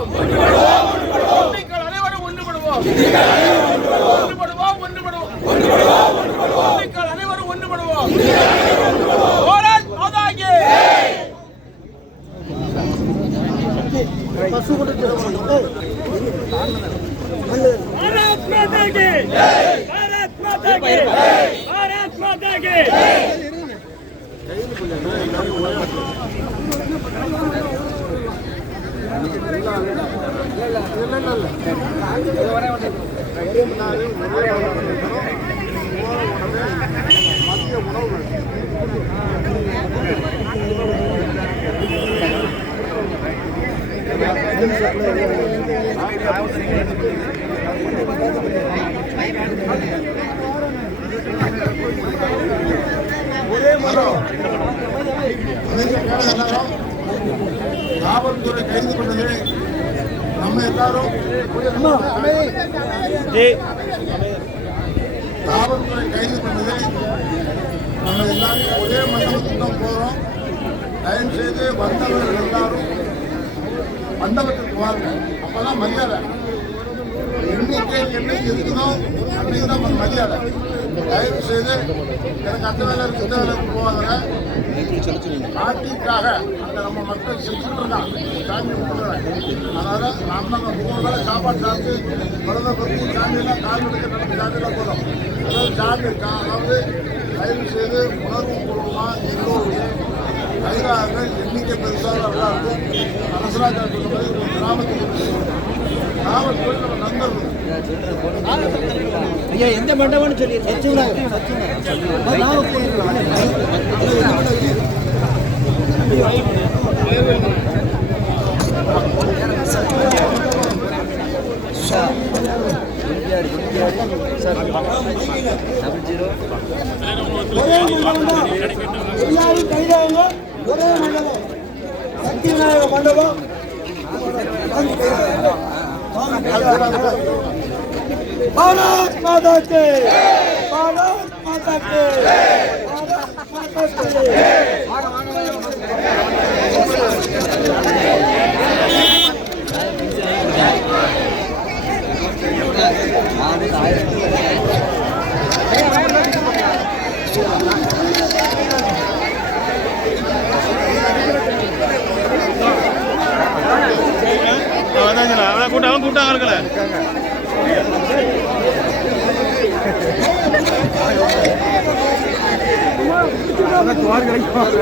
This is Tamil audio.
ஒன்றுபடுவோம். இந்திக்கள் அனைவரும் ஒன்றுபடுவோம். இந்திக்கள் அனைவரும் ஒன்றுபடுவோம். பாரத் மாதா கி भारत माता की भारत माता की காவல்துறை கைது பண்ணது நம்ம எல்லாரும் காவல்துறை கைது பண்ணது நம்ம எல்லாரும் ஒரே மண்டபத்துக்கு தான் போறோம். தயவு செய்து வந்தவர்கள் எல்லாரும் மண்டபத்துக்கு வாங்க. அப்பதான் மரியாதை. எண்ணிக்கை என்னைக்கு இருக்குதோ அன்னைக்கு தான் மரியாதை. தயவு செய்து எனக்கு அந்த வேலை இருக்கு இந்த வேலைக்கு போவாங்க. நாட்டிற்காக அந்த நம்ம மக்கள் செஞ்சுட்டு இருக்காங்க. சாமி கும்பிடுறேன். அதனால நம்ம 3 வேலை சாப்பாடு சாப்பிட்டு குழந்தை பற்றி சாமியெல்லாம் கால் எடுக்க நடந்து சாமியெல்லாம் போதும். அதாவது சாமி அதாவது தயவு செய்து உணர்வு பூர்வமாக எல்லோரும் கைதார்கள் எண்ணிக்கை பெருசாக நல்லா இருக்கும். அரசராஜா சொன்ன மாதிரி ஒரு கிராமத்துக்கு காவல்துறை நம்ம நண்பர்கள். ஐயா எந்த மண்டபம்னு சொல்லி எல்லாரும் கைதாங்க. ஒரே மண்டபம் சக்தி விநாயக மண்டபம். भारत माता के भारत माता के भारत माता के கூட்டம் கூட்டம் இருக்கல துவார் கிடைக்கும்.